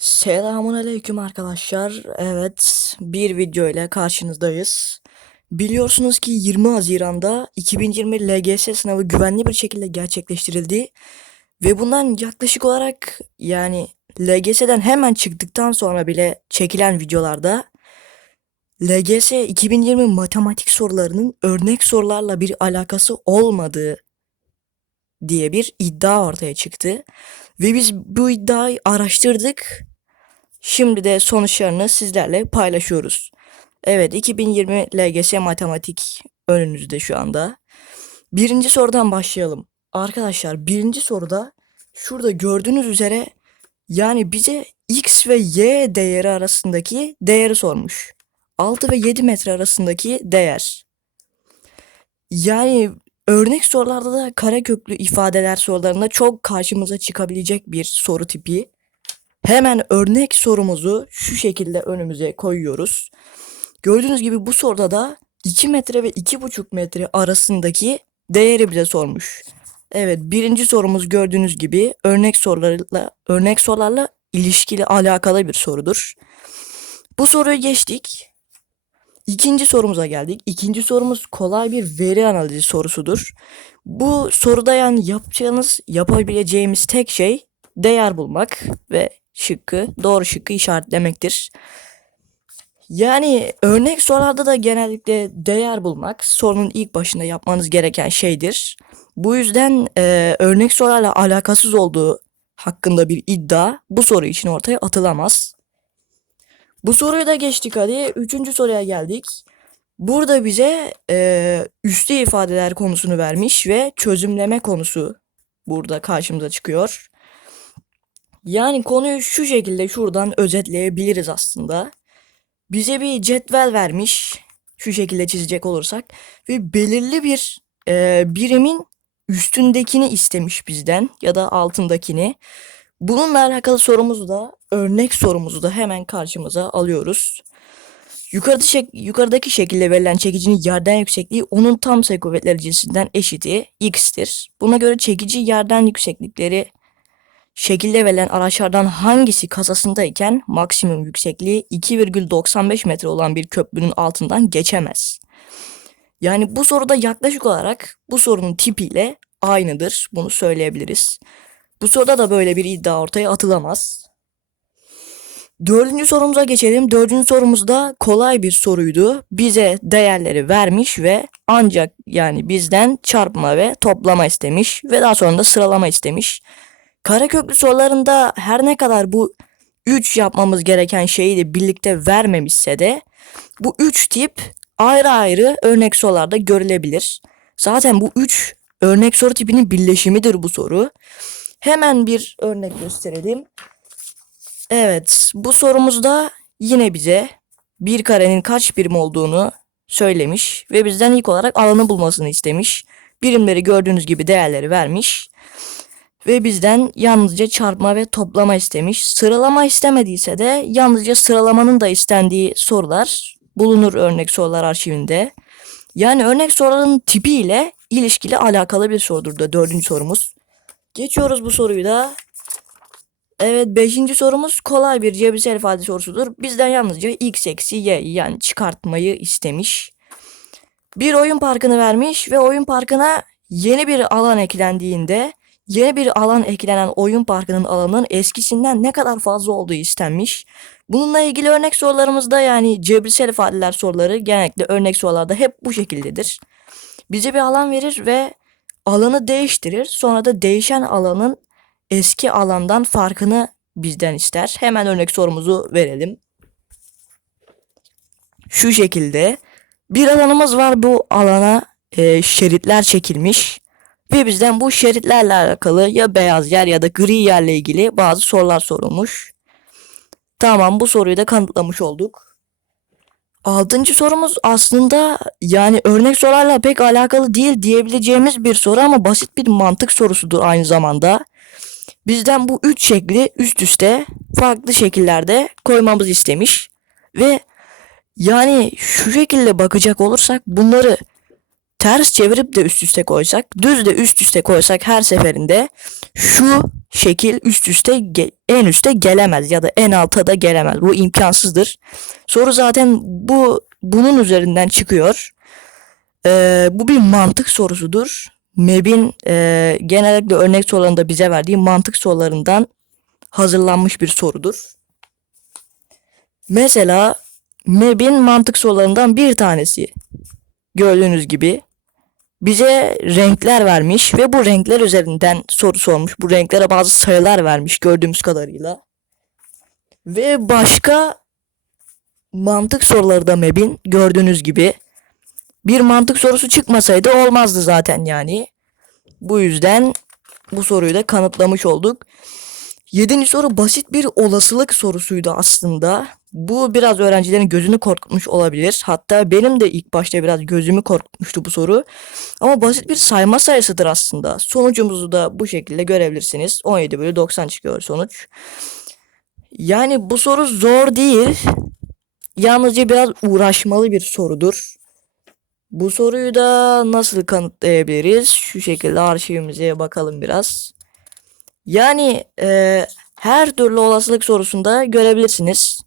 Selamun aleyküm arkadaşlar. Evet, bir video ile karşınızdayız. Biliyorsunuz ki 20 Haziran'da 2020 LGS sınavı güvenli bir şekilde gerçekleştirildi. Ve bundan yaklaşık olarak yani LGS'den hemen çıktıktan sonra bile çekilen videolarda LGS 2020 matematik sorularının örnek sorularla bir alakası olmadığı diye bir iddia ortaya çıktı. Ve biz bu iddiayı araştırdık. Şimdi de sonuçlarını sizlerle paylaşıyoruz. Evet 2020 LGS matematik önünüzde şu anda. Birinci sorudan başlayalım. Arkadaşlar birinci soruda şurada gördüğünüz üzere yani bize x ve y değeri arasındaki değeri sormuş. 6 ve 7 metre arasındaki değer. Yani örnek sorularda da kareköklü ifadeler sorularında çok karşımıza çıkabilecek bir soru tipi. Hemen örnek sorumuzu şu şekilde önümüze koyuyoruz. Gördüğünüz gibi bu soruda da 2 metre ve 2,5 metre arasındaki değeri bize sormuş. Evet, birinci sorumuz gördüğünüz gibi örnek sorularla örnek sorularla ilişkili alakalı bir sorudur. Bu soruyu geçtik. İkinci sorumuza geldik. İkinci sorumuz kolay bir veri analizi sorusudur. Bu soruda yani yapacağınız, yapabileceğimiz tek şey değer bulmak ve şıkkı, doğru şıkkı işaretlemektir. Yani örnek sorularda da genellikle değer bulmak sorunun ilk başında yapmanız gereken şeydir. Bu yüzden e, örnek sorularla alakasız olduğu hakkında bir iddia bu soru için ortaya atılamaz. Bu soruyu da geçtik hadi. Üçüncü soruya geldik. Burada bize e, üslü ifadeler konusunu vermiş ve çözümleme konusu burada karşımıza çıkıyor. Yani konuyu şu şekilde şuradan özetleyebiliriz aslında. Bize bir cetvel vermiş. Şu şekilde çizecek olursak. Ve belirli bir e, birimin üstündekini istemiş bizden ya da altındakini. Bununla alakalı sorumuzu da örnek sorumuzu da hemen karşımıza alıyoruz. Yukarıda şek yukarıdaki şekilde verilen çekicinin yerden yüksekliği onun tam sayı kuvvetleri cinsinden eşiti x'tir. Buna göre çekici yerden yükseklikleri şekilde verilen araçlardan hangisi kasasındayken maksimum yüksekliği 2,95 metre olan bir köprünün altından geçemez. Yani bu soruda yaklaşık olarak bu sorunun tipiyle aynıdır. Bunu söyleyebiliriz. Bu soruda da böyle bir iddia ortaya atılamaz. Dördüncü sorumuza geçelim. Dördüncü sorumuz da kolay bir soruydu. Bize değerleri vermiş ve ancak yani bizden çarpma ve toplama istemiş ve daha sonra da sıralama istemiş. Kareköklü sorularında her ne kadar bu 3 yapmamız gereken şeyi de birlikte vermemişse de bu 3 tip ayrı ayrı örnek sorularda görülebilir. Zaten bu 3 örnek soru tipinin birleşimidir bu soru. Hemen bir örnek gösterelim. Evet, bu sorumuzda yine bize bir karenin kaç birim olduğunu söylemiş ve bizden ilk olarak alanı bulmasını istemiş. Birimleri gördüğünüz gibi değerleri vermiş. Ve bizden yalnızca çarpma ve toplama istemiş. Sıralama istemediyse de yalnızca sıralamanın da istendiği sorular bulunur örnek sorular arşivinde. Yani örnek soruların tipiyle ilişkili alakalı bir sorudur da dördüncü sorumuz. Geçiyoruz bu soruyu da. Evet beşinci sorumuz kolay bir cebirsel ifade sorusudur. Bizden yalnızca x eksi y yani çıkartmayı istemiş. Bir oyun parkını vermiş ve oyun parkına yeni bir alan eklendiğinde yeni bir alan eklenen oyun parkının alanının eskisinden ne kadar fazla olduğu istenmiş. Bununla ilgili örnek sorularımızda yani cebirsel ifadeler soruları genellikle örnek sorularda hep bu şekildedir. Bize bir alan verir ve alanı değiştirir. Sonra da değişen alanın eski alandan farkını bizden ister. Hemen örnek sorumuzu verelim. Şu şekilde bir alanımız var bu alana e, şeritler çekilmiş ve bizden bu şeritlerle alakalı ya beyaz yer ya da gri yerle ilgili bazı sorular sorulmuş. Tamam bu soruyu da kanıtlamış olduk. Altıncı sorumuz aslında yani örnek sorularla pek alakalı değil diyebileceğimiz bir soru ama basit bir mantık sorusudur aynı zamanda. Bizden bu üç şekli üst üste farklı şekillerde koymamız istemiş. Ve yani şu şekilde bakacak olursak bunları ters çevirip de üst üste koysak, düz de üst üste koysak her seferinde şu şekil üst üste en üste gelemez ya da en alta da gelemez. Bu imkansızdır. Soru zaten bu bunun üzerinden çıkıyor. Ee, bu bir mantık sorusudur. MEB'in e, genellikle örnek sorularında bize verdiği mantık sorularından hazırlanmış bir sorudur. Mesela MEB'in mantık sorularından bir tanesi. Gördüğünüz gibi bize renkler vermiş ve bu renkler üzerinden soru sormuş. Bu renklere bazı sayılar vermiş gördüğümüz kadarıyla. Ve başka mantık soruları da MEB'in gördüğünüz gibi bir mantık sorusu çıkmasaydı olmazdı zaten yani. Bu yüzden bu soruyu da kanıtlamış olduk. Yedinci soru basit bir olasılık sorusuydu aslında. Bu biraz öğrencilerin gözünü korkutmuş olabilir. Hatta benim de ilk başta biraz gözümü korkutmuştu bu soru. Ama basit bir sayma sayısıdır aslında. Sonucumuzu da bu şekilde görebilirsiniz. 17 bölü 90 çıkıyor sonuç. Yani bu soru zor değil. Yalnızca biraz uğraşmalı bir sorudur. Bu soruyu da nasıl kanıtlayabiliriz? Şu şekilde arşivimize bakalım biraz. Yani e, her türlü olasılık sorusunda görebilirsiniz.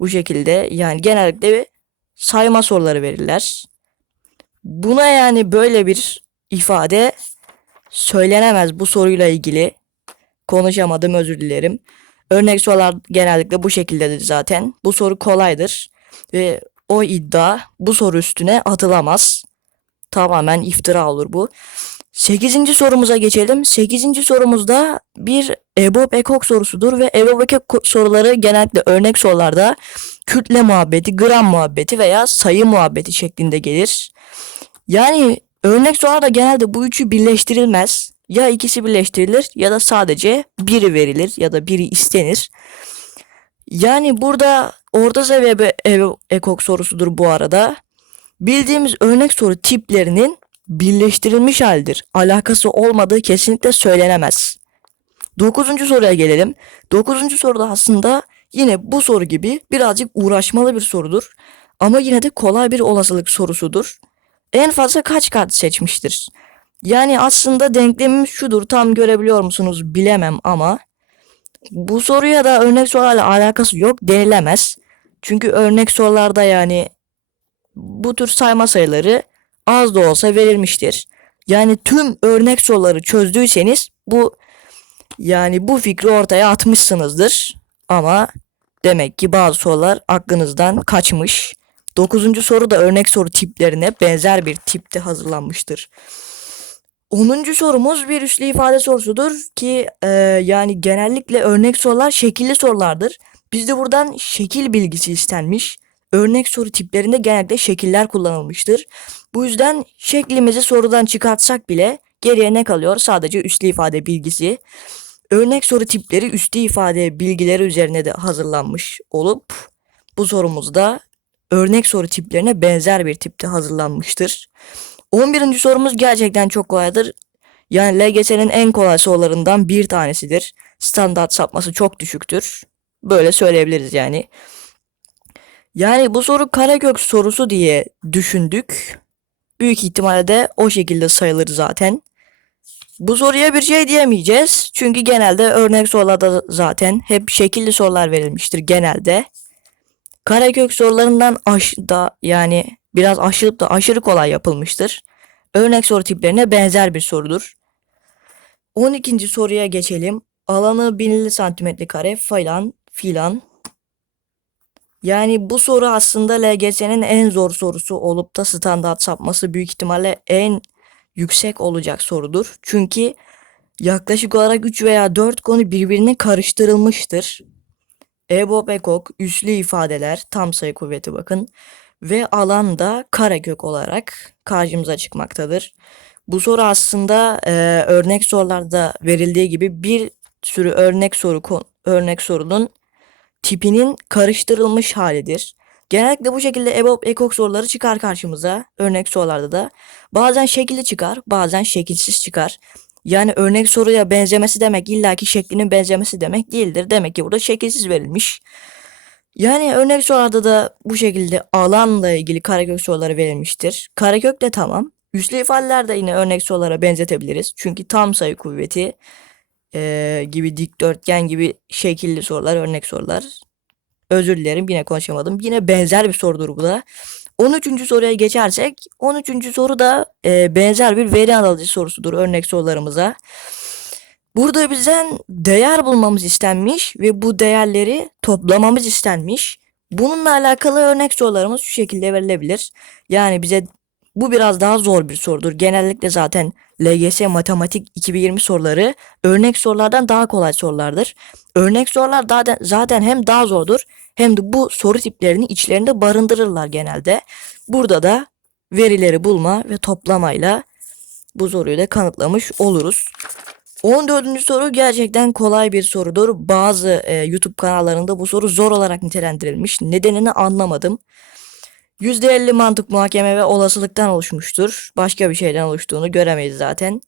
Bu şekilde yani genellikle sayma soruları verirler. Buna yani böyle bir ifade söylenemez bu soruyla ilgili. Konuşamadım özür dilerim. Örnek sorular genellikle bu şekildedir zaten. Bu soru kolaydır ve o iddia bu soru üstüne atılamaz. Tamamen iftira olur bu. Sekizinci sorumuza geçelim. Sekizinci sorumuzda bir EBOB ekok sorusudur ve EBOB ekok soruları genellikle örnek sorularda kütle muhabbeti, gram muhabbeti veya sayı muhabbeti şeklinde gelir. Yani örnek sorularda genelde bu üçü birleştirilmez. Ya ikisi birleştirilir ya da sadece biri verilir ya da biri istenir. Yani burada orta seviye bir ekok sorusudur bu arada. Bildiğimiz örnek soru tiplerinin birleştirilmiş haldir. Alakası olmadığı kesinlikle söylenemez. Dokuzuncu soruya gelelim. Dokuzuncu soruda aslında yine bu soru gibi birazcık uğraşmalı bir sorudur. Ama yine de kolay bir olasılık sorusudur. En fazla kaç kart seçmiştir? Yani aslında denklemimiz şudur tam görebiliyor musunuz bilemem ama bu soruya da örnek sorularla alakası yok denilemez. Çünkü örnek sorularda yani bu tür sayma sayıları az da olsa verilmiştir. Yani tüm örnek soruları çözdüyseniz bu yani bu fikri ortaya atmışsınızdır. Ama demek ki bazı sorular aklınızdan kaçmış. Dokuzuncu soru da örnek soru tiplerine benzer bir tipte hazırlanmıştır. Onuncu sorumuz bir üslü ifade sorusudur ki e, yani genellikle örnek sorular şekilli sorulardır. Bizde buradan şekil bilgisi istenmiş. Örnek soru tiplerinde genellikle şekiller kullanılmıştır. Bu yüzden şeklimizi sorudan çıkartsak bile geriye ne kalıyor? Sadece üslü ifade bilgisi. Örnek soru tipleri üslü ifade bilgileri üzerine de hazırlanmış olup bu sorumuzda örnek soru tiplerine benzer bir tipte hazırlanmıştır. 11. sorumuz gerçekten çok kolaydır. Yani LGS'nin en kolay sorularından bir tanesidir. Standart sapması çok düşüktür. Böyle söyleyebiliriz yani. Yani bu soru karekök sorusu diye düşündük. Büyük ihtimalle de o şekilde sayılır zaten. Bu soruya bir şey diyemeyeceğiz. Çünkü genelde örnek sorularda zaten hep şekilli sorular verilmiştir genelde. Karekök sorularından aş da yani biraz aşılıp da aşırı kolay yapılmıştır. Örnek soru tiplerine benzer bir sorudur. 12. soruya geçelim. Alanı 1050 santimetre kare falan filan. Yani bu soru aslında LGS'nin en zor sorusu olup da standart sapması büyük ihtimalle en yüksek olacak sorudur. Çünkü yaklaşık olarak 3 veya 4 konu birbirine karıştırılmıştır. EBOB ekok, üslü ifadeler, tam sayı kuvveti bakın ve alan da karekök olarak karşımıza çıkmaktadır. Bu soru aslında e, örnek sorularda verildiği gibi bir sürü örnek soru örnek sorunun tipinin karıştırılmış halidir. Genellikle bu şekilde EBOB ekok soruları çıkar karşımıza. Örnek sorularda da. Bazen şekilli çıkar, bazen şekilsiz çıkar. Yani örnek soruya benzemesi demek illaki şeklinin benzemesi demek değildir. Demek ki burada şekilsiz verilmiş. Yani örnek sorularda da bu şekilde alanla ilgili karekök soruları verilmiştir. Karekök de tamam. Üslü ifadeler de yine örnek sorulara benzetebiliriz. Çünkü tam sayı kuvveti eee, gibi dikdörtgen gibi şekilli sorular, örnek sorular. Özür dilerim yine konuşamadım. Yine benzer bir sorudur bu da. 13. soruya geçersek 13. soru da eee, benzer bir veri analizi sorusudur örnek sorularımıza. Burada bizden değer bulmamız istenmiş ve bu değerleri toplamamız istenmiş. Bununla alakalı örnek sorularımız şu şekilde verilebilir. Yani bize bu biraz daha zor bir sorudur. Genellikle zaten LGS Matematik 2020 soruları örnek sorulardan daha kolay sorulardır. Örnek sorular zaten, hem daha zordur hem de bu soru tiplerini içlerinde barındırırlar genelde. Burada da verileri bulma ve toplamayla bu soruyu da kanıtlamış oluruz. 14. soru gerçekten kolay bir sorudur. Bazı e, YouTube kanallarında bu soru zor olarak nitelendirilmiş. Nedenini anlamadım. %50 mantık muhakeme ve olasılıktan oluşmuştur. Başka bir şeyden oluştuğunu göremeyiz zaten.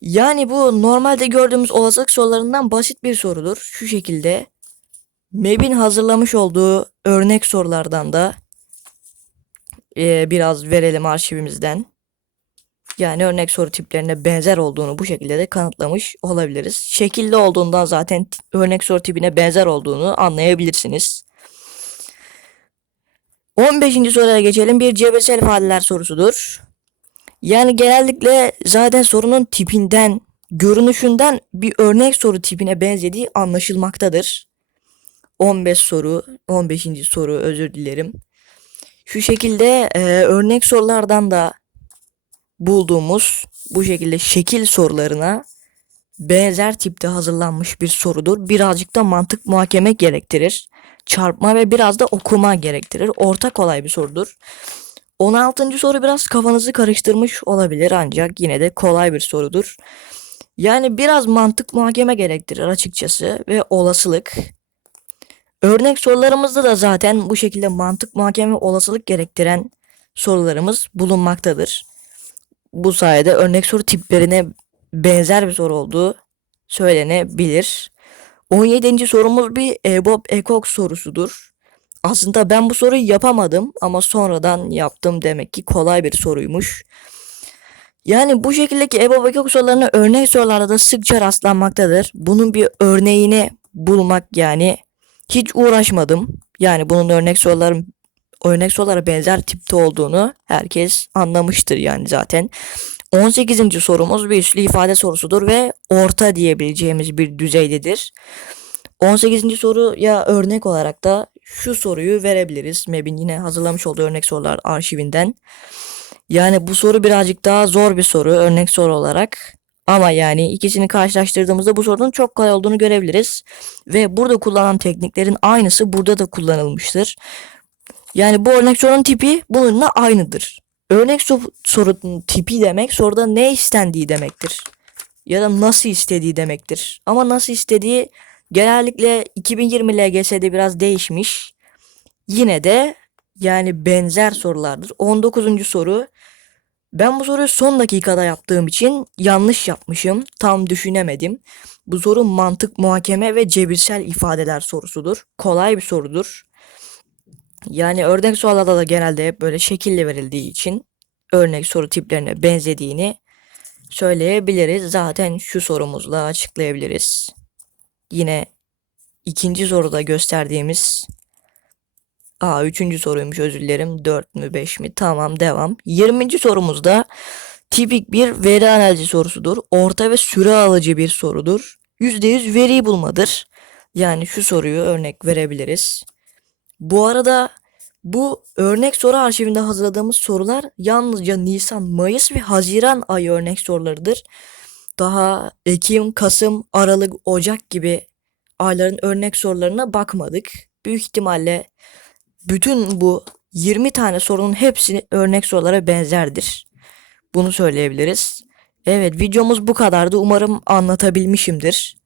Yani bu normalde gördüğümüz olasılık sorularından basit bir sorudur. Şu şekilde MEB'in hazırlamış olduğu örnek sorulardan da e, biraz verelim arşivimizden. Yani örnek soru tiplerine benzer olduğunu bu şekilde de kanıtlamış olabiliriz. Şekilli olduğundan zaten örnek soru tipine benzer olduğunu anlayabilirsiniz. 15. soruya geçelim. Bir cebirsel ifadeler sorusudur. Yani genellikle zaten sorunun tipinden, görünüşünden bir örnek soru tipine benzediği anlaşılmaktadır. 15 soru, 15. soru özür dilerim. Şu şekilde e, örnek sorulardan da bulduğumuz bu şekilde şekil sorularına benzer tipte hazırlanmış bir sorudur. Birazcık da mantık muhakeme gerektirir. Çarpma ve biraz da okuma gerektirir. Orta kolay bir sorudur. 16. soru biraz kafanızı karıştırmış olabilir ancak yine de kolay bir sorudur. Yani biraz mantık muhakeme gerektirir açıkçası ve olasılık. Örnek sorularımızda da zaten bu şekilde mantık muhakeme olasılık gerektiren sorularımız bulunmaktadır bu sayede örnek soru tiplerine benzer bir soru olduğu söylenebilir. 17. sorumuz bir EBOB EKOK sorusudur. Aslında ben bu soruyu yapamadım ama sonradan yaptım demek ki kolay bir soruymuş. Yani bu şekildeki EBOB EKOK sorularına örnek sorularda da sıkça rastlanmaktadır. Bunun bir örneğini bulmak yani hiç uğraşmadım. Yani bunun örnek soruların örnek sorulara benzer tipte olduğunu herkes anlamıştır yani zaten. 18. sorumuz bir üslü ifade sorusudur ve orta diyebileceğimiz bir düzeydedir. 18. soruya örnek olarak da şu soruyu verebiliriz. MEB'in yine hazırlamış olduğu örnek sorular arşivinden. Yani bu soru birazcık daha zor bir soru örnek soru olarak. Ama yani ikisini karşılaştırdığımızda bu sorunun çok kolay olduğunu görebiliriz. Ve burada kullanılan tekniklerin aynısı burada da kullanılmıştır. Yani bu örnek sorunun tipi bununla aynıdır. Örnek so- sorunun tipi demek soruda ne istendiği demektir. Ya da nasıl istediği demektir. Ama nasıl istediği genellikle 2020 LGS'de biraz değişmiş. Yine de yani benzer sorulardır. 19. soru. Ben bu soruyu son dakikada yaptığım için yanlış yapmışım. Tam düşünemedim. Bu soru mantık muhakeme ve cebirsel ifadeler sorusudur. Kolay bir sorudur. Yani örnek sorularda da genelde hep böyle şekilli verildiği için örnek soru tiplerine benzediğini söyleyebiliriz. Zaten şu sorumuzla açıklayabiliriz. Yine ikinci soruda gösterdiğimiz Aa üçüncü soruymuş özür dilerim. 4 mü 5 mi? Tamam devam. 20. sorumuzda tipik bir veri analizi sorusudur. Orta ve süre alıcı bir sorudur. %100 veriyi bulmadır. Yani şu soruyu örnek verebiliriz. Bu arada bu örnek soru arşivinde hazırladığımız sorular yalnızca Nisan, Mayıs ve Haziran ayı örnek sorularıdır. Daha Ekim, Kasım, Aralık, Ocak gibi ayların örnek sorularına bakmadık. Büyük ihtimalle bütün bu 20 tane sorunun hepsi örnek sorulara benzerdir. Bunu söyleyebiliriz. Evet videomuz bu kadardı. Umarım anlatabilmişimdir.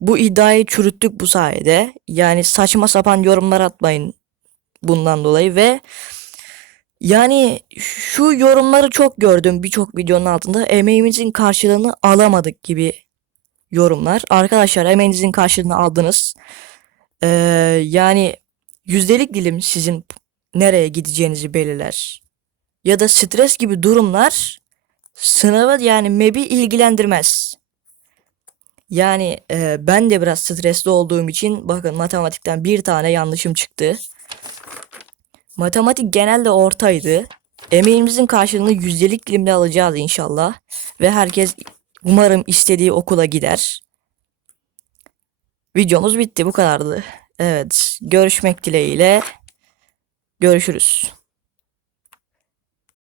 Bu iddiayı çürüttük bu sayede. Yani saçma sapan yorumlar atmayın bundan dolayı ve yani şu yorumları çok gördüm birçok videonun altında emeğimizin karşılığını alamadık gibi yorumlar. Arkadaşlar emeğinizin karşılığını aldınız. Ee, yani yüzdelik dilim sizin nereye gideceğinizi belirler. ya da stres gibi durumlar sınavı yani MEB'i ilgilendirmez. Yani e, ben de biraz stresli olduğum için bakın matematikten bir tane yanlışım çıktı. Matematik genelde ortaydı. Emeğimizin karşılığını yüzdelik dilimde alacağız inşallah. Ve herkes umarım istediği okula gider. Videomuz bitti bu kadardı. Evet görüşmek dileğiyle. Görüşürüz.